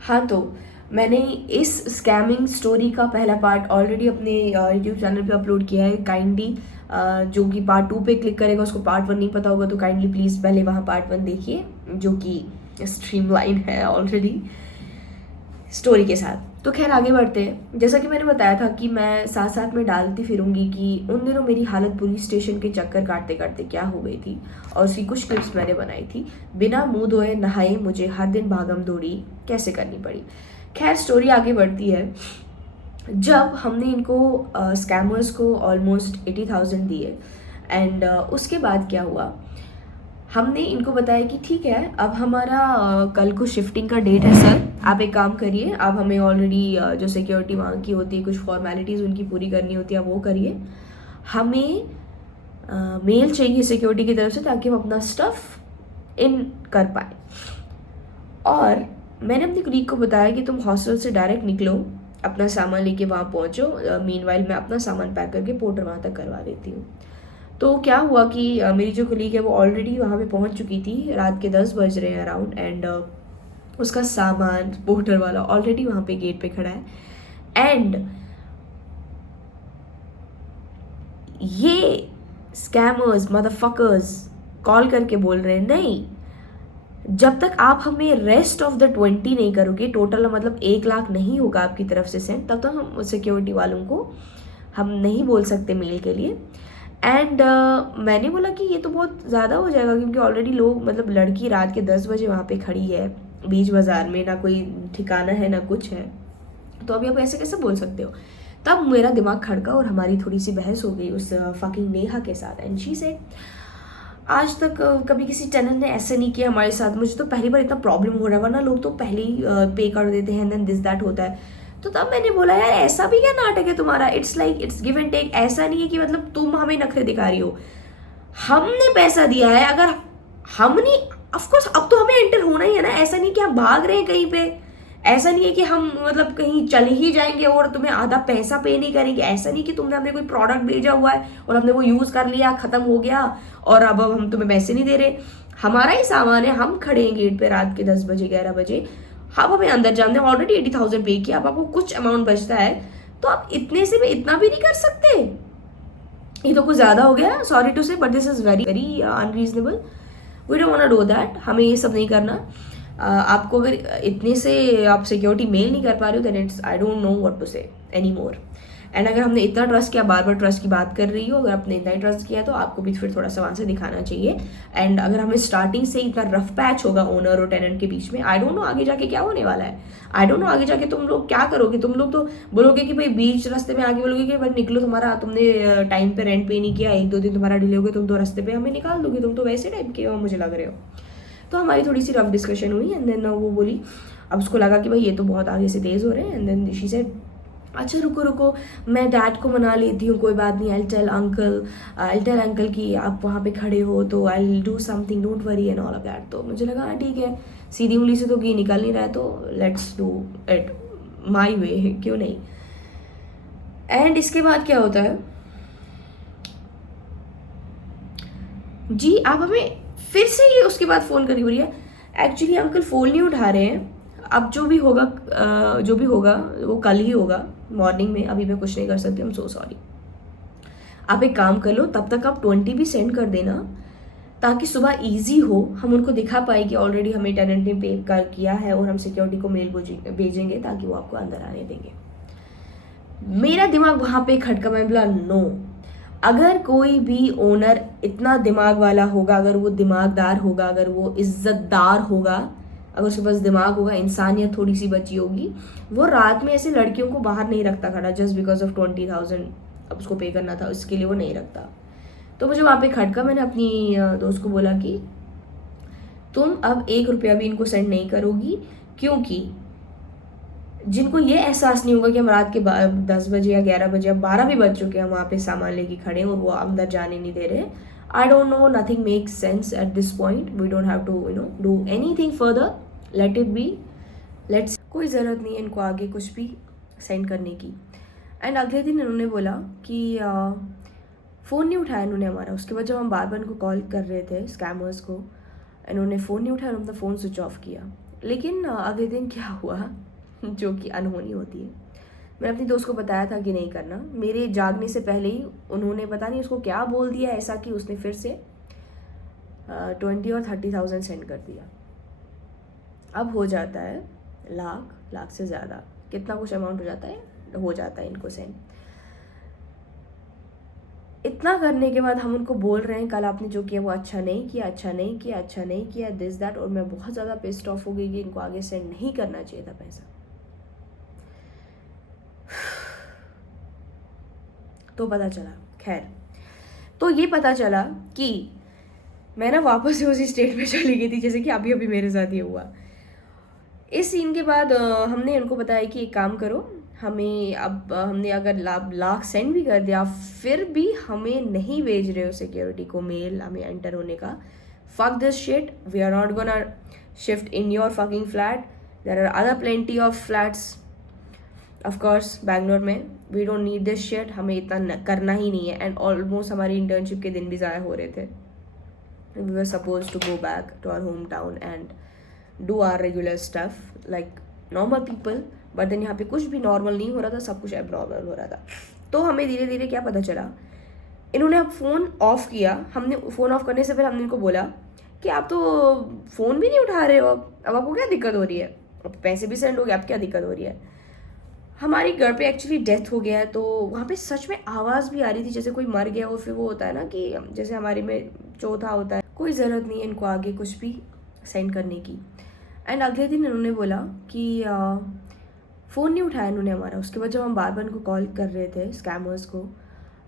हाँ, तो मैंने इस स्कैमिंग स्टोरी का पहला पार्ट ऑलरेडी अपने यूट्यूब चैनल पे अपलोड किया है। काइंडली जो कि पार्ट 2 पे क्लिक करेगा उसको पार्ट 1 नहीं पता होगा, तो काइंडली प्लीज़ पहले वहाँ पार्ट 1 देखिए, जो कि स्ट्रीमलाइन है ऑलरेडी स्टोरी के साथ। तो खैर आगे बढ़ते हैं। जैसा कि मैंने बताया था कि मैं साथ साथ में डालती फिरूंगी कि उन दिनों मेरी हालत पुलिस स्टेशन के चक्कर काटते काटते क्या हो गई थी, और उसकी कुछ क्लिप्स मैंने बनाई थी। बिना मुंह धोए नहाए मुझे हर दिन भागम दौड़ी कैसे करनी पड़ी। खैर स्टोरी आगे बढ़ती है। जब हमने इनको स्कैमर्स को ऑलमोस्ट 80,000 दिए, एंड उसके बाद क्या हुआ, हमने इनको बताया कि ठीक है अब हमारा कल को शिफ्टिंग का डेट है सर, आप एक काम करिए, आप हमें ऑलरेडी जो सिक्योरिटी वहाँ की होती है, कुछ फॉर्मेलिटीज़ उनकी पूरी करनी होती है, वो करिए, हमें मेल चाहिए सिक्योरिटी की तरफ से ताकि हम अपना स्टफ़ इन कर पाए। और मैंने अपनी कुलीग को बताया कि तुम हॉस्टल से डायरेक्ट निकलो, अपना सामान लेके वहाँ पहुँचो, मीनवाइल मैं अपना सामान पैक करके पोर्टर वहाँ तक करवा देती हूँ। तो क्या हुआ कि मेरी जो कुलीग है वो ऑलरेडी वहाँ पे पहुँच चुकी थी, रात के 10 बज रहे हैं अराउंड, एंड उसका सामान पोर्टर वाला ऑलरेडी वहाँ पे गेट पे खड़ा है। एंड ये स्कैमर्स मदरफकर्स कॉल करके बोल रहे हैं नहीं, जब तक आप हमें रेस्ट ऑफ द 20 नहीं करोगे, टोटल मतलब 1 लाख नहीं होगा आपकी तरफ से सेंड, तब तक हम सिक्योरिटी वालों को हम नहीं बोल सकते मेल के लिए। एंड मैंने बोला कि ये तो बहुत ज़्यादा हो जाएगा, क्योंकि ऑलरेडी लोग मतलब लड़की रात के 10 बजे वहाँ पे खड़ी है बीच बाज़ार में, ना कोई ठिकाना है ना कुछ है, तो अभी आप ऐसे कैसे बोल सकते हो। तब मेरा दिमाग खड़का और हमारी थोड़ी सी बहस हो गई उस फकिंग नेहा के साथ। एंड शी से आज तक कभी किसी टेनर ने ऐसे नहीं किया हमारे साथ, मुझे तो पहली बार इतना प्रॉब्लम हो रहा है, वरना लोग तो पहले ही पे कर देते हैं, देन दिस दैट होता है। तो तब मैंने बोला यार ऐसा भी क्या नाटक है तुम्हारा, it's like it's give and take, ऐसा नहीं है कि मतलब तुम हमें नखरे दिखा रही हो, हमने पैसा दिया है, अगर हम नहीं, ऑफकोर्स अब तो हमें एंटर होना ही है ना, ऐसा नहीं कि हम भाग रहे हैं कहीं पे, ऐसा नहीं है कि हम मतलब कहीं चले ही जाएंगे और तुम्हें आधा पैसा पे नहीं करेंगे, ऐसा नहीं कि तुमने हमें कोई प्रोडक्ट भेजा हुआ है और हमने वो यूज़ कर लिया खत्म हो गया और अब हम तुम्हें पैसे नहीं दे रहे। हमारा ही सामान है, हम खड़े हैं गेट पे रात के 10 बजे 11 बजे, हम हमें अंदर जाने ऑलरेडी 80,000 पे किया, अब आपको कुछ अमाउंट बचता है तो आप इतने से भी इतना भी नहीं कर सकते, ये तो कुछ ज़्यादा हो गया, sorry to say, but this is very very unreasonable, we don't want to do that, हमें ये सब नहीं करना। आपको अगर इतने से आप सिक्योरिटी मेल नहीं कर पा रहे हो, then it's I don't know what to say any more. And अगर हमने इतना ट्रस्ट किया, बार बार ट्रस्ट की बात कर रही हो, अगर आपने इतना ही ट्रस्ट किया तो आपको भी फिर थोड़ा सा वहाँ से दिखाना चाहिए। एंड अगर हमें स्टार्टिंग से इतना रफ पैच होगा ओनर और टेनेंट के बीच में, आई डोंट नो आगे जाके क्या होने वाला है, आई डोंट नो आगे जाके तुम लोग क्या करोगे। तुम लोग तो बोलोगे कि भाई बीच रास्ते में आगे बोलोगे कि भाई निकलो, तुम्हारा तुमने टाइम पे रेंट पे नहीं किया, 1-2 दिन तुम्हारा डिले हो गया, तुम तो रास्ते पे हमें निकाल दोगे, तुम तो वैसे टाइप के हो मुझे लग रहे हो। तो हमारी थोड़ी सी रफ डिस्कशन हुई, एंड देन वो बोली, अब उसको लगा कि भाई ये तो बहुत आगे से तेज़ हो रहे हैं, एंड देन शी सेड अच्छा रुको रुको, मैं डैड को मना लेती हूँ, कोई बात नहीं, आई टेल अंकल कि आप वहाँ पे खड़े हो तो I will do something, don't worry and all of that. तो मुझे लगा हाँ ठीक है, सीधी उंगली से तो घी निकल नहीं रहा है, तो लेट्स डू इट माई वे, क्यों नहीं। एंड इसके बाद क्या होता है जी, आप हमें फिर से ये उसके बाद फ़ोन करके बोलिए, एक्चुअली अंकल फ़ोन नहीं उठा रहे हैं, अब जो भी होगा वो कल ही होगा मॉर्निंग में, अभी मैं कुछ नहीं कर सकती, आई एम सो सॉरी। आप एक काम कर लो, तब तक आप 20 भी सेंड कर देना ताकि सुबह इजी हो, हम उनको दिखा पाए कि ऑलरेडी हमें टेनेंट ने पे कर किया है और हम सिक्योरिटी को मेल भेजेंगे ताकि वो आपको अंदर आने देंगे। मेरा दिमाग वहाँ पे खटका, मैं बोला नो, अगर कोई भी ओनर इतना दिमाग वाला होगा, अगर वो दिमागदार होगा, अगर वो इज्जतदार होगा, अगर उसके पास दिमाग होगा, इंसानियत थोड़ी सी बची होगी, वो रात में ऐसे लड़कियों को बाहर नहीं रखता खड़ा जस्ट बिकॉज ऑफ 20,000 अब उसको पे करना था, उसके लिए वो नहीं रखता। तो मुझे वहाँ पे खटका, मैंने अपनी दोस्त को बोला कि तुम अब 1 रुपया भी इनको सेंड नहीं करोगी, क्योंकि जिनको ये एहसास नहीं होगा कि हम रात के 10 बजे या 11 बजे, अब 12 भी बज चुके हैं, हम वहाँ पे सामान लेके खड़े हैं और वो अंदर जाने नहीं दे रहे। I don't know, nothing makes sense at this point, we don't have to do anything further, let it be, let's, कोई ज़रूरत नहीं है इनको आगे कुछ भी सेंड करने की। एंड अगले दिन इन्होंने बोला कि फ़ोन नहीं उठाया इन्होंने हमारा। उसके बाद जब हम बार बार इनको कॉल कर रहे थे स्कैमर्स को, इन्होंने फ़ोन नहीं उठाया और उनका फ़ोन स्विच ऑफ किया। लेकिन अगले दिन क्या हुआ जो कि अनहोनी होती है, मैंने अपनी दोस्त को बताया था कि नहीं करना। मेरे जागने से पहले ही उन्होंने पता नहीं उसको क्या बोल दिया ऐसा कि उसने फिर से 20 और 30,000 सेंड कर दिया। अब हो जाता है लाख से ज़्यादा, कितना कुछ अमाउंट हो जाता है इनको सेंड। इतना करने के बाद हम उनको बोल रहे हैं कल आपने जो किया वो अच्छा नहीं किया दिस दैट, और मैं बहुत ज़्यादा पिस्ड ऑफ हो गई कि इनको आगे सेंड नहीं करना चाहिए था पैसा। तो पता चला, खैर तो ये पता चला कि मैं ना वापस से उसी स्टेट में चली गई थी जैसे कि अभी अभी मेरे साथ ये हुआ। इस सीन के बाद हमने उनको बताया कि एक काम करो, हमें अब हमने अगर लाख सेंड भी कर दिया फिर भी हमें नहीं भेज रहे हो सिक्योरिटी को मेल हमें एंटर होने का, fuck this shit, we are not gonna shift in your fucking flat, there are other plenty of flats of course Bangalore में, we don't need this shit, हमें इतना करना ही नहीं है। एंड ऑलमोस्ट हमारी इंटर्नशिप के दिन भी ज़ाया हो रहे थे, we were suppose to go back to our home town and do our regular stuff like normal people, but then यहाँ पे कुछ भी नॉर्मल नहीं हो रहा था, सब कुछ एबनॉर्मल हो रहा था। तो हमें धीरे धीरे क्या पता चला, इन्होंने अब फ़ोन ऑफ किया। हमने फ़ोन ऑफ करने से पहले हमने इनको बोला कि आप तो फ़ोन भी नहीं उठा रहे हो, अब आपको क्या दिक्कत हो रही है, अब पैसे भी सेंड हो गए, अब क्या दिक्कत हो रही है। हमारी घर पे एक्चुअली डेथ हो गया है, तो वहाँ पे सच में आवाज़ भी आ रही थी जैसे कोई मर गया हो। फिर वो होता है ना कि जैसे हमारे में चौथा होता है, कोई ज़रूरत नहीं है इनको आगे कुछ भी सेंड करने की। एंड अगले दिन इन्होंने बोला कि फ़ोन नहीं उठाया इन्होंने हमारा। उसके बाद जब हम बार बार इनको कॉल कर रहे थे स्कैमर्स को,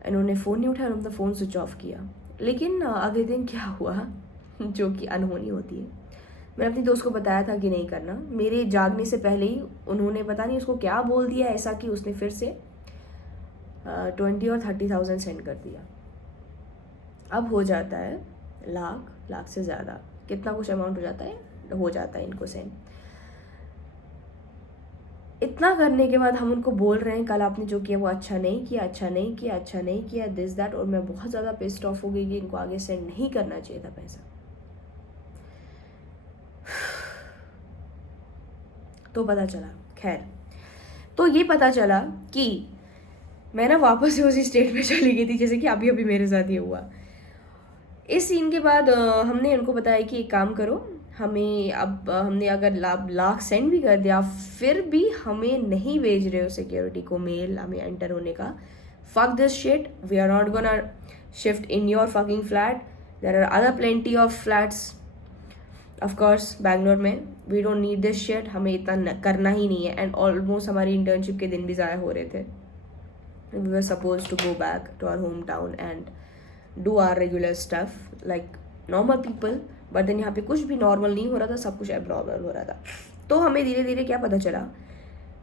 इन्होंने फ़ोन नहीं उठाया और उनका फ़ोन स्विच ऑफ किया। लेकिन अगले दिन क्या हुआ जो कि अनहोनी होती है, मैंने अपनी दोस्त को बताया था कि नहीं करना। मेरे जागने से पहले ही उन्होंने पता नहीं उसको क्या बोल दिया ऐसा कि उसने फिर से 20 और 30,000 सेंड कर दिया। अब हो जाता है लाख से ज़्यादा, कितना कुछ अमाउंट हो जाता है इनको सेंड। इतना करने के बाद हम उनको बोल रहे हैं कल आपने जो किया वो अच्छा नहीं किया दिस दैट, और मैं बहुत ज़्यादा पिस्ड ऑफ हो गई कि इनको आगे सेंड नहीं करना चाहिए था पैसा। तो पता चला, खैर तो ये पता चला कि मैं ना वापस से उसी स्टेट में चली गई थी जैसे कि अभी अभी मेरे साथ ये हुआ। इस सीन के बाद हमने उनको बताया कि एक काम करो, हमें अब हमने अगर लाख सेंड भी कर दिया फिर भी हमें नहीं भेज रहे हो सिक्योरिटी को मेल हमें एंटर होने का, fuck this shit, we are not gonna shift in your fucking flat, there are other plenty of flats of course Bangalore में, we don't need this shit, हमें इतना करना ही नहीं है। एंड ऑलमोस्ट हमारी इंटर्नशिप के दिन भी ज़ाया हो रहे थे, we were suppose to go back to our home town and do our regular stuff like normal people, but then यहाँ पे कुछ भी नॉर्मल नहीं हो रहा था, सब कुछ एबनॉर्मल हो रहा था। तो हमें धीरे धीरे क्या पता चला,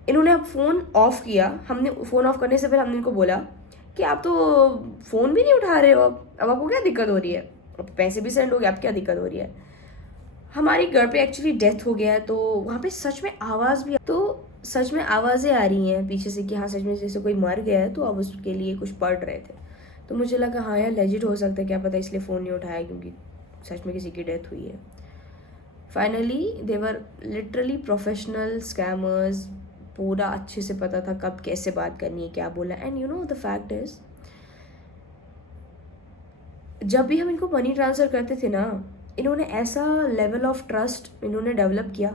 इन्होंने अब फ़ोन ऑफ किया। हमने फ़ोन ऑफ करने से पहले हमने इनको बोला कि आप तो फ़ोन भी नहीं उठा रहे हो, अब आपको क्या दिक्कत हो रही है, अब पैसे भी सेंड हो गए, अब क्या दिक्कत हो रही है। हमारी घर पे एक्चुअली डेथ हो गया है, तो वहाँ पे सच में आवाज़ें आ रही हैं पीछे से कि हाँ सच में जैसे कोई मर गया है, तो अब उसके लिए कुछ पढ़ रहे थे। तो मुझे लगा हाँ यार लेजिट हो सकता है, क्या पता इसलिए फ़ोन नहीं उठाया क्योंकि सच में किसी की डेथ हुई है। Finally they were literally professional scammers, पूरा अच्छे से पता था कब कैसे बात करनी है, क्या बोला। And you know the fact is, जब भी हम इनको मनी ट्रांसफ़र करते थे ना, इन्होंने ऐसा लेवल ऑफ ट्रस्ट इन्होंने डेवलप किया।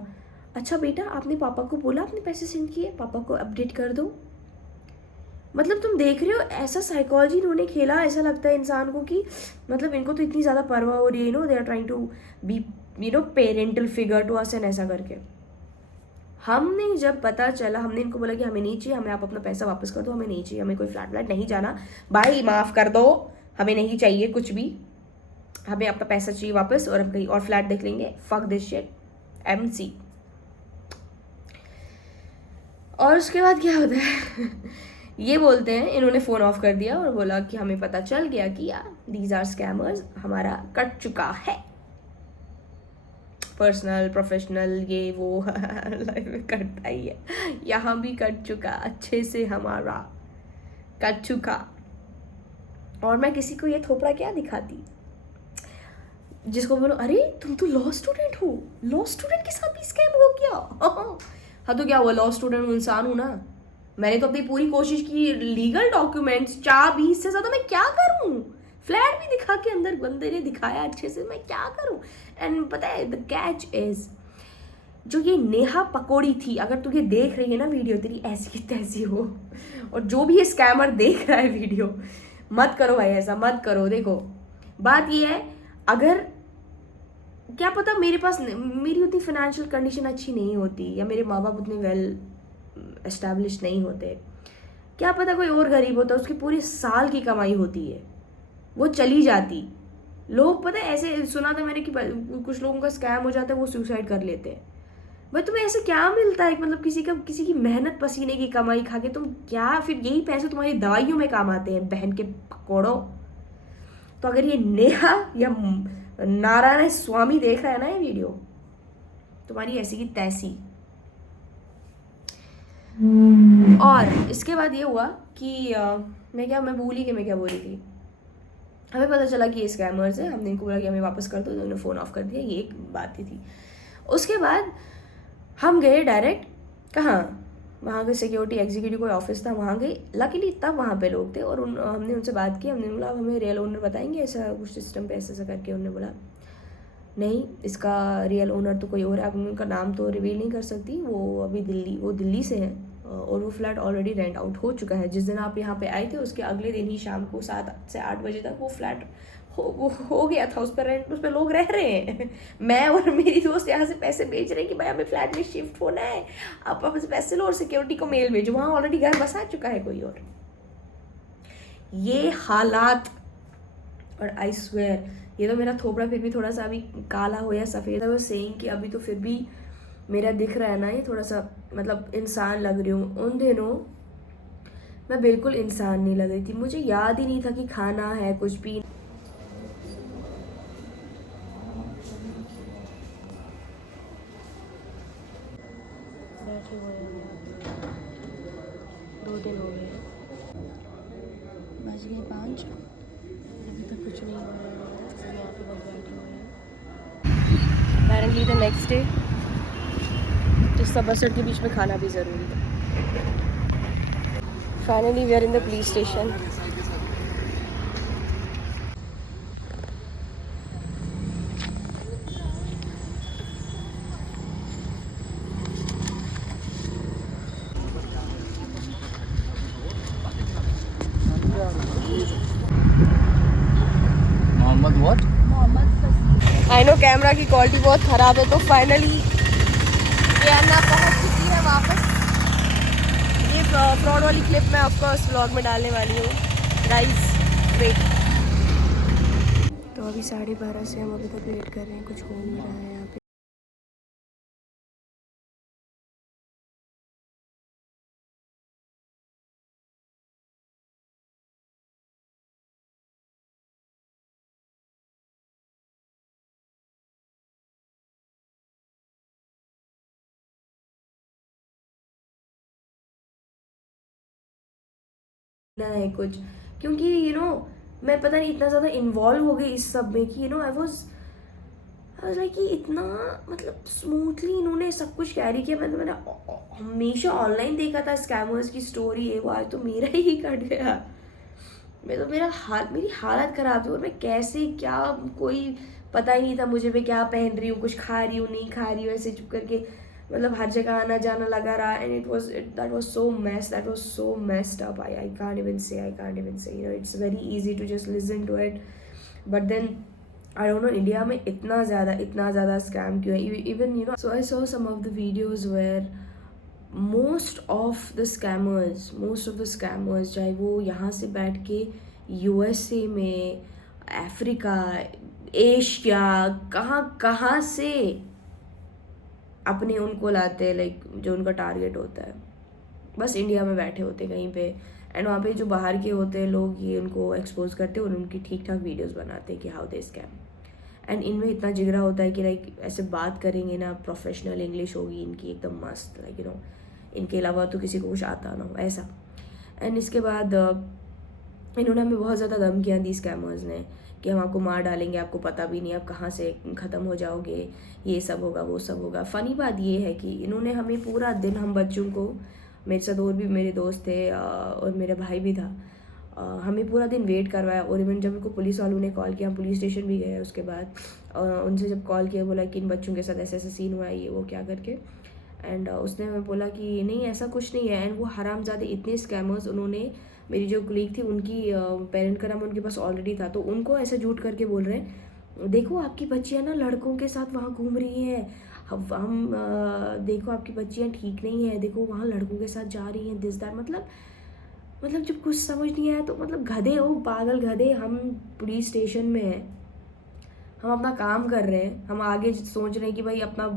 अच्छा बेटा आपने पापा को बोला आपने पैसे सेंड किए, पापा को अपडेट कर दो। मतलब तुम देख रहे हो ऐसा साइकोलॉजी इन्होंने खेला, ऐसा लगता है इंसान को कि मतलब इनको तो इतनी ज़्यादा परवाह हो रही है, they are trying to be parental figure to us and ऐसा करके। हमने जब पता चला, हमने इनको बोला कि हमें नहीं चाहिए, हमें आप अपना पैसा वापस कर दो, हमें नहीं चाहिए, हमें कोई फ्लैट व्लैट नहीं जाना, भाई माफ़ कर दो, हमें नहीं चाहिए कुछ भी, हमें अपना पैसा चाहिए वापस और हम कहीं और फ्लैट देख लेंगे, फक दिस शिट, MC। और उसके बाद क्या होता है ये बोलते हैं इन्होंने फ़ोन ऑफ कर दिया और बोला कि हमें पता चल गया कि यार दीज आर स्कैमर्स, हमारा कट चुका है, पर्सनल प्रोफेशनल ये वो लाइफ में कटता ही है, यहाँ भी कट चुका अच्छे से, हमारा कट चुका। और मैं किसी को ये थोपड़ा क्या दिखाती, जिसको बोलो अरे तुम तो लॉ स्टूडेंट हो, लॉ स्टूडेंट के साथ भी स्कैम हो गया। हाँ तो क्या हुआ, लॉ स्टूडेंट इंसान हूँ ना, मैंने तो अपनी पूरी कोशिश की, लीगल डॉक्यूमेंट्स, चाबी, इससे ज़्यादा मैं क्या करूँ, फ्लैट भी दिखा के अंदर बंदे ने दिखाया अच्छे से, मैं क्या करूँ। एंड पता है द कैच इज, जो ये नेहा पकौड़ी थी, अगर तू ये देख रही है ना वीडियो, तेरी ऐसी की तैसी हो, और जो भी ये स्कैमर देख रहा है वीडियो, मत करो भाई, ऐसा मत करो। देखो बात ये है, अगर क्या पता मेरे पास मेरी उतनी फाइनेंशियल कंडीशन अच्छी नहीं होती, या मेरे माँ बाप उतने वेल एस्टैब्लिश नहीं होते, क्या पता कोई और गरीब होता, उसकी पूरी साल की कमाई होती है, वो चली जाती। लोग पता है ऐसे सुना था मैंने कि कुछ लोगों का स्कैम हो जाता है, वो सुसाइड कर लेते हैं। भाई तुम्हें ऐसे क्या मिलता है, मतलब किसी की मेहनत पसीने की कमाई खा के तुम क्या, फिर यही पैसे तुम्हारी दवाइयों में काम आते हैं बहन के पकौड़ों। तो अगर ये नेहा या नारायण स्वामी देख रहा है ना ये वीडियो, तुम्हारी ऐसी की तैसी। और इसके बाद ये हुआ कि मैं भूल ही कि मैं क्या बोल रही थी। हमें पता चला कि ये स्कैमर्स है, हमने इनको बोला कि हमें वापस कर दो, तो उन्होंने फ़ोन ऑफ कर दिया, ये एक बात ही थी। उसके बाद हम गए डायरेक्ट कहाँ, वहाँ के सिक्योरिटी एग्जीक्यूटिव कोई ऑफिस था, वहाँ गए। लकीली तब वहाँ पे लोग थे, और हमने उनसे बात की, हमने बोला हमें रियल ओनर बताएंगे ऐसा कुछ सिस्टम पे ऐसा ऐसा करके। उन्होंने बोला नहीं, इसका रियल ओनर तो कोई और है, आप उनका नाम तो रिवील नहीं कर सकती, वो अभी दिल्ली से हैं, और वो फ्लैट ऑलरेडी रेंट आउट हो चुका है। जिस दिन आप यहाँ पे आए थे उसके अगले दिन ही शाम को 7 से 8 बजे तक वो फ्लैट हो गया था, उस पर रेंट, उस पर लोग रह रहे हैं। मैं और मेरी दोस्त यहाँ से पैसे भेज रहे हैं कि भाई हमें फ्लैट में शिफ्ट होना है, आप वापस पैसे लो और सिक्योरिटी को मेल भेजो, वहाँ ऑलरेडी घर बसा चुका है कोई और। ये हालात, और आई स्वेयर ये तो मेरा थोपड़ा फिर भी थोड़ा सा अभी काला हो या सफ़ेद है, वो सेइंग कि अभी तो फिर भी मेरा दिख रहा है ना, ये थोड़ा सा मतलब इंसान लग रही हूँ। उन दिनों मैं बिल्कुल इंसान नहीं लग रही थी, मुझे याद ही नहीं था कि खाना है कुछ भी। बैठे हुए हैं 2 दिन हो गए, बज गए 5, अभी तक कुछ नहीं हुआ है, यहाँ पे बस बैठे हुए हैं। अपेरेंटली द नेक्स्ट डे इस सब बसड़ के बीच में खाना भी ज़रूरी है। Finally we are in the police station. Mohammad what? I know camera की क्वालिटी बहुत ख़राब है, तो फाइनली ये अन्ना पहुँच चुकी है वापस। ये फ्रॉड वाली क्लिप मैं ऑफकोर्स व्लॉग में डालने वाली हूँ गाइस, वेट। तो अभी 12:30 से हम अभी तक वेट कर रहे हैं, कुछ हो नहीं रहा है यहाँ पे। ना है कुछ, क्योंकि मैं पता नहीं इतना ज़्यादा इन्वॉल्व हो गई इस सब में कि आई वॉज लाइक कि इतना मतलब स्मूथली इन्होंने सब कुछ कैरी किया। मैंने हमेशा ऑनलाइन देखा था स्कैमर्स की स्टोरी है वो, आज तो मेरा ही कट गया। मैं तो मेरी हालत ख़राब थी, और मैं कैसे क्या, कोई पता ही नहीं था मुझे, मैं क्या पहन रही हूँ, कुछ खा रही हूँ नहीं खा रही हूँ, ऐसे चुप करके मतलब हर जगह आना जाना लगा रहा। And that was so messed up. I can't even say it's very easy to just listen to it, but then I don't know India में इतना ज़्यादा स्कैम क्यों है। Even so I saw some of the videos where most of the scammers चाहे वो यहाँ से बैठ के यूएसए में, अफ्रीका, एशिया, कहाँ से अपने उनको लाते हैं, लाइक जो उनका टारगेट होता है, बस इंडिया में बैठे होते हैं कहीं पे। एंड वहाँ पे जो बाहर के होते हैं लोग, ये उनको एक्सपोज करते हैं और उनकी ठीक ठाक वीडियोस बनाते हैं कि हाउ दे स्कैम। एंड इनमें इतना जिगरा होता है कि लाइक ऐसे बात करेंगे ना, प्रोफेशनल इंग्लिश होगी इनकी एकदम मस्त, लाइक इनके अलावा तो किसी को कुछ आता ना हो ऐसा। एंड इसके बाद इन्होंने हमें बहुत ज़्यादा धमकियाँ दी स्कैमर्स ने कि हम आपको मार डालेंगे, आपको पता भी नहीं आप कहाँ से ख़त्म हो जाओगे, ये सब होगा वो सब होगा। फ़नी बात ये है कि इन्होंने हमें पूरा दिन, हम बच्चों को, मेरे साथ और भी मेरे दोस्त थे और मेरा भाई भी था, हमें पूरा दिन वेट करवाया। और इवन जब उनको पुलिस वालों ने कॉल किया, हम पुलिस स्टेशन भी गए उसके बाद, उनसे जब कॉल किया बोला कि इन बच्चों के साथ ऐसा ऐसा सीन हुआ है, ये वो क्या करके। एंड उसने हमें बोला कि नहीं ऐसा कुछ नहीं है। एंड वो हरामजादे इतने स्कैमर्स, उन्होंने मेरी जो कलीग थी उनकी पेरेंट का नाम उनके पास ऑलरेडी था, तो उनको ऐसा झूठ करके बोल रहे हैं देखो आपकी बच्चियाँ ना लड़कों के साथ वहाँ घूम रही हैं, हम देखो आपकी बच्चियाँ ठीक नहीं है, देखो वहाँ लड़कों के साथ जा रही हैं, दिस दैट। मतलब जब कुछ समझ नहीं आया तो मतलब गधे हो, पागल गधे। हम पुलिस स्टेशन में हैं, हम अपना काम कर रहे हैं, हम आगे सोच रहे हैं कि भाई अपना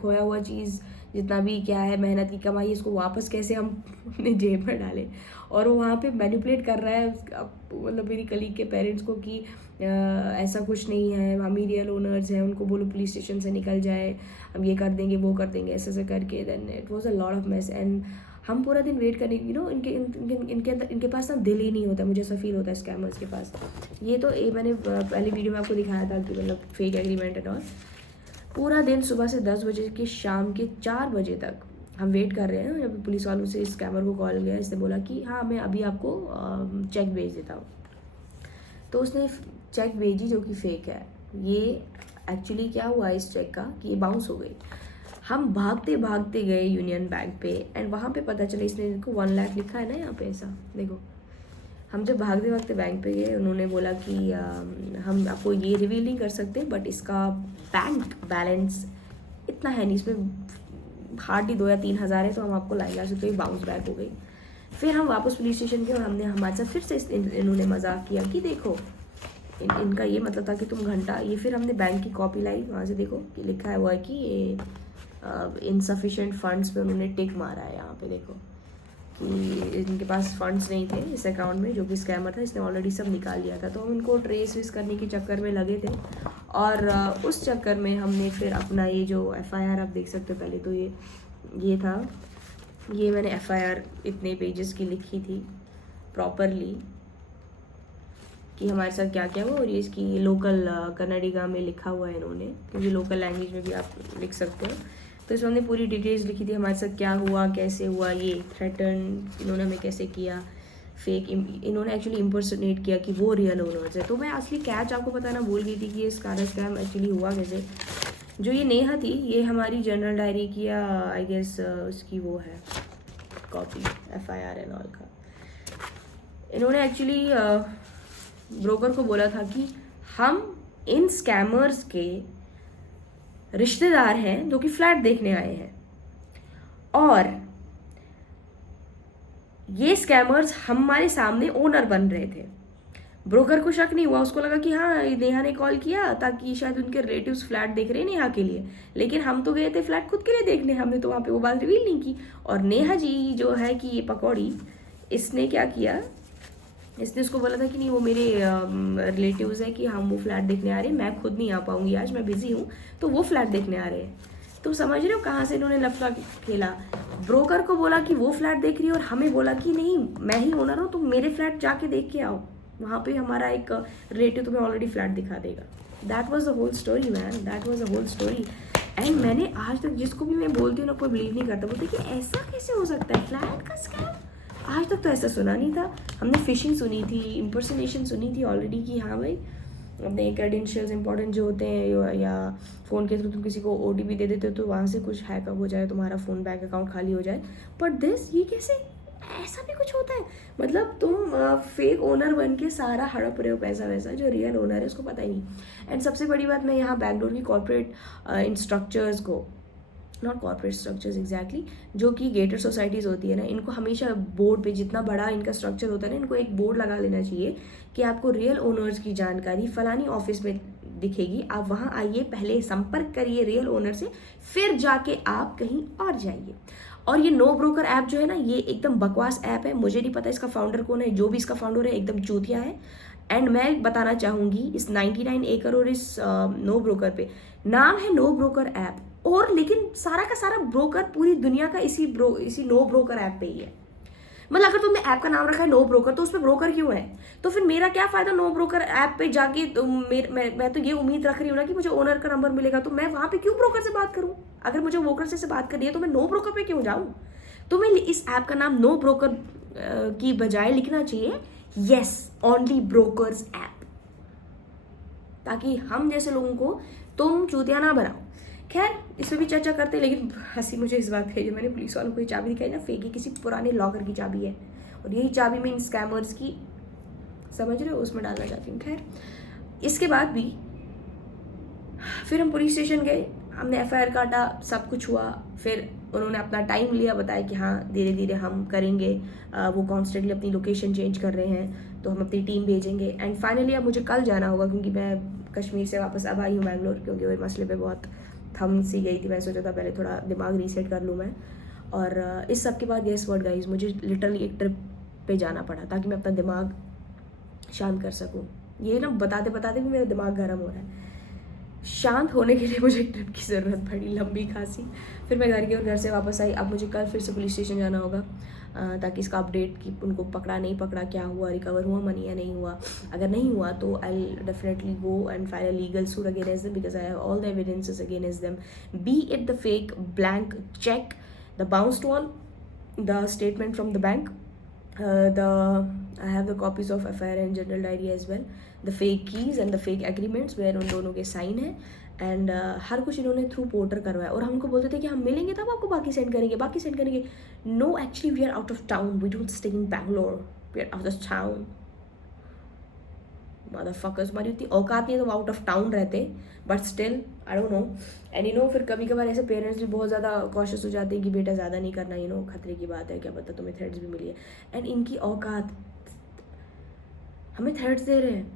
खोया हुआ चीज़ जितना भी क्या है मेहनत की कमाई, इसको वापस कैसे हम अपने जेब में डालें। और वो वहाँ पे मैनिपुलेट कर रहा है मतलब मेरी कलीग के पेरेंट्स को कि ऐसा कुछ नहीं है, हम ही रियल ओनर्स हैं, उनको बोलो पुलिस स्टेशन से निकल जाए, हम ये कर देंगे वो कर देंगे, ऐसे ऐसे करके। Then it was a lot of mess. And हम पूरा दिन वेट करने, इनके अंदर, इनके पास ना दिल ही नहीं होता, मुझे ऐसा फील होता है स्कैमर्स के पास। ये तो मैंने पहले वीडियो में आपको दिखाया था कि मतलब फेक एग्रीमेंट एंड ऑल। पूरा दिन सुबह से 10 बजे के शाम के 4 बजे तक हम वेट कर रहे हैं। जब पुलिस वालों से स्कैमर को कॉल गया, इसने बोला कि हाँ मैं अभी आपको चेक भेज देता हूँ। तो उसने चेक भेजी जो कि फेक है। ये एक्चुअली क्या हुआ इस चेक का कि ये बाउंस हो गई। हम भागते भागते गए यूनियन बैंक पे, एंड वहाँ पे पता चला इसने देखो 1 लाख लिखा है ना यहाँ पे, ऐसा देखो। हम जब भागते भागते बैंक पे गए, उन्होंने बोला कि हम आपको ये रिवील नहीं कर सकते, बट इसका बैंक बैलेंस इतना है नहीं, इसमें हार्डली 2 या 3 हज़ार है, तो हम आपको लाएंगे आज। तो ये बाउंस बैक हो गई। फिर हम वापस पुलिस स्टेशन गए और हमने हमारे साथ फिर से इन्होंने मजाक किया कि देखो इनका ये मतलब था कि तुम घंटा ये। फिर हमने बैंक की कॉपी लाई, वहाँ से देखो कि लिखा हुआ है कि ये इनसफिशेंट फंड्स पे उन्होंने टिक मारा है यहाँ पे देखो कि इनके पास फंड्स नहीं थे इस अकाउंट में, जो कि स्कैमर था, इसने ऑलरेडी सब निकाल लिया था। तो हम इनको ट्रेस वेस करने के चक्कर में लगे थे, और उस चक्कर में हमने फिर अपना ये जो FIR आप देख सकते हो। पहले तो ये था, ये मैंने FIR इतने पेजेस की लिखी थी प्रॉपरली कि हमारे साथ क्या क्या हुआ, और ये इसकी लोकल कन्नडिगा में लिखा हुआ है इन्होंने, क्योंकि लोकल लैंग्वेज में भी आप लिख सकते हो। तो इसमें हमने पूरी डिटेल्स लिखी थी हमारे साथ क्या हुआ, कैसे हुआ, ये थ्रेटन इन्होंने हमें कैसे किया, फेक इन्होंने एक्चुअली इम्पर्सनेट किया कि वो रियल ओनर्स है। तो मैं असली कैच आपको बताना भूल गई थी कि ये सारा स्कैम एक्चुअली हुआ कैसे। जो ये नेहा थी, ये हमारी जनरल डायरी की या आई गेस उसकी वो है कॉपी FIR एंड ऑल का। इन्होंने एक्चुअली ब्रोकर को बोला था कि हम इन स्कैमर्स के रिश्तेदार हैं जो कि फ्लैट देखने आए हैं, और ये स्कैमर्स हमारे सामने ओनर बन रहे थे। ब्रोकर को शक नहीं हुआ, उसको लगा कि हाँ नेहा ने कॉल किया ताकि शायद उनके रिलेटिव्स फ्लैट देख रहे हैं नेहा के लिए, लेकिन हम तो गए थे फ्लैट खुद के लिए देखने, हमने तो वहाँ पे वो बात रिवील नहीं की। और नेहा जी जो है कि ये पकौड़ी, इसने क्या किया, इसने उसको बोला था कि नहीं वो मेरे रिलेटिव्स है कि हम वो फ्लैट देखने आ रहे हैं, मैं खुद नहीं आ पाऊंगी आज, मैं बिजी हूँ, तो वो फ्लैट देखने आ रहे हैं। तुम समझ रहे हो कहाँ से इन्होंने लफड़ा खेला। ब्रोकर को बोला कि वो फ्लैट देख रही है, और हमें बोला कि नहीं मैं ही ओनर हूँ, तुम मेरे फ्लैट जाके देख के आओ, वहाँ पे हमारा एक रिलेटिव तुम्हें ऑलरेडी फ्लैट दिखा देगा। That was the whole story man, that was the whole story. And मैंने आज तक जिसको भी मैं बोलती हूँ ना, कोई बिलीव नहीं करता, बोलते कि ऐसा कैसे हो सकता है फ्लैट का स्कैम, आज तक तो ऐसा सुना नहीं था। हमने फिशिंग सुनी थी, इम्पर्सनेशन सुनी थी ऑलरेडी कि हाँ भाई अपने क्रेडेंशियल्स इंपॉर्टेंट जो होते हैं, या फ़ोन के थ्रू तुम किसी को OTP दे देते हो तो वहाँ से कुछ हैकअप हो जाए, तुम्हारा फ़ोन बैंक अकाउंट खाली हो जाए। बट दिस, ये कैसे, ऐसा भी कुछ होता है? मतलब तुम फेक ओनर बन के सारा हड़प रहे हो पैसा वैसा, जो रियल ओनर है उसको पता ही नहीं। एंड सबसे बड़ी बात, मैं यहाँ बैंगलोर की कॉर्पोरेट स्ट्रक्चर्स को, नॉट कॉर्पोरेट स्ट्रक्चर्स एग्जैक्टली, जो कि गेटेड सोसाइटीज़ होती है ना, इनको हमेशा बोर्ड पे, जितना बड़ा इनका स्ट्रक्चर होता है ना, इनको एक बोर्ड लगा लेना चाहिए कि आपको रियल ओनर्स की जानकारी फलानी ऑफिस में दिखेगी, आप वहाँ आइए, पहले संपर्क करिए रियल ओनर से, फिर जाके आप कहीं और जाइए। और ये नो ब्रोकर ऐप जो है ना, ये एकदम बकवास ऐप है, मुझे नहीं पता इसका फाउंडर कौन है, जो भी इसका फाउंडर है एकदम चूतिया है। एंड मैं बताना चाहूँगी इस 99 एकड़ और इस नो ब्रोकर पे, नाम है नो ब्रोकर ऐप, और लेकिन सारा का सारा ब्रोकर पूरी दुनिया का इसी नो ब्रोकर ऐप पे ही है। मतलब अगर तुमने ऐप का नाम रखा है नो ब्रोकर, तो उसमें ब्रोकर क्यों है? तो फिर मेरा क्या फ़ायदा नो ब्रोकर ऐप पे जाके? तो मैं तो ये उम्मीद रख रही हूँ ना कि मुझे ओनर का नंबर मिलेगा, तो मैं वहाँ पे क्यों ब्रोकर से बात करूँ? अगर मुझे ब्रोकर से बात करनी है तो मैं नो ब्रोकर पे क्यों जाऊँ? तो मैं इस ऐप का नाम नो ब्रोकर की बजाय लिखना चाहिए येस ओनली ब्रोकर्स ऐप, ताकि हम जैसे लोगों को तुम चूतिया ना बनाओ। खैर, इस पर भी चर्चा करते हैं, लेकिन हंसी मुझे इस बात है, जब मैंने पुलिस वालों को ये चाबी दिखाई ना, फेंकी किसी पुराने लॉकर की चाबी है, और यही चाबी मैं इन स्कैमर्स की, समझ रहे हो, उसमें डालना चाहती हूँ। खैर, इसके बाद भी फिर हम पुलिस स्टेशन गए, हमने FIR काटा, सब कुछ हुआ। फिर उन्होंने अपना टाइम लिया, बताया कि हाँ धीरे धीरे हम करेंगे, वो कॉन्स्टेंटली अपनी लोकेशन चेंज कर रहे हैं, तो हम अपनी टीम भेजेंगे। एंड फाइनली अब मुझे कल जाना होगा, क्योंकि मैं कश्मीर से वापस अब आई हूँ बैंगलोर, क्योंकि वो मसले पे बहुत थम सी गई थी। मैं सोचा था पहले थोड़ा दिमाग रीसेट कर लूँ मैं। और इस सब के बाद गेस व्हाट गाइस, मुझे लिटरली एक ट्रिप पे जाना पड़ा ताकि मैं अपना दिमाग शांत कर सकूँ। ये ना बताते बताते भी मेरा दिमाग गर्म हो रहा है। शांत होने के लिए मुझे एक ट्रिप की ज़रूरत पड़ी, लंबी खासी। फिर मैं घर गई और घर से वापस आई। अब मुझे कल फिर से पुलिस स्टेशन जाना होगा, ताकि इसका अपडेट कि उनको पकड़ा नहीं पकड़ा, क्या हुआ, रिकवर हुआ मनी या नहीं हुआ। अगर नहीं हुआ तो I will definitely go and file a legal suit against them, because I have all the evidences against them, B it the fake blank cheque, the bounced one, the statement from the bank, I have the copies of FIR and general diary as well, the fake keys and the fake agreements where उन दोनों के sign है। And हर कुछ इन्होंने through porter करवाया, और हमको बोलते थे कि हम मिलेंगे तब आपको बाकी सेंड करेंगे। No, actually we are out of town, we don't stay in Bangalore, we are out of town. Motherfuckers, हमारी उतनी औकात नहीं है तो आउट ऑफ टाउन रहते, but still I don't know. And you know, फिर कभी कभार ऐसे पेरेंट्स भी बहुत ज़्यादा कॉशियस हो जाते हैं कि बेटा ज़्यादा नहीं करना, यू नो खतरे की बात है, क्या पता तुम्हें थ्रेड्स भी मिली है। एंड इनकी औकात, हमें थ्रेड्स दे रहे हैं,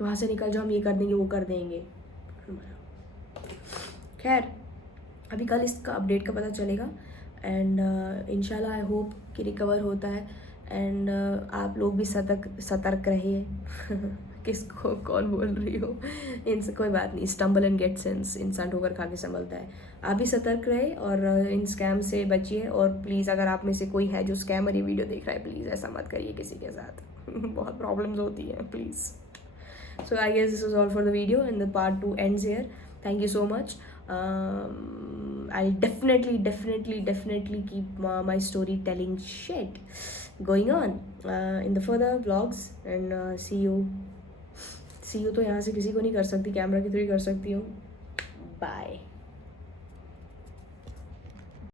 वहाँ से निकल जाओ, हम ये कर देंगे वो कर देंगे। खैर, अभी कल इसका अपडेट का पता चलेगा, एंड इंशाल्लाह आई होप कि रिकवर होता है। एंड आप लोग भी सतर्क रहिए। किसको कौन बोल रही हो, इनसे कोई बात नहीं, स्टम्बल एंड गेट सेंस, इंसान ठोकर खा के संभलता है। आप भी सतर्क रहे और इन स्कैम से बचिए। और प्लीज़, अगर आप में से कोई है जो स्कैमर ये वीडियो देख रहा है, प्लीज़ ऐसा मत करिए किसी के साथ। बहुत प्रॉब्लम्स होती हैं, please. So I guess this was all for the video, and the part 2 ends here. Thank you so much. I'll definitely keep my storytelling shit going on in the further vlogs, and see you तो यहाँ से किसी को नहीं कर सकती, camera के through ही कर सकती हूँ। Bye.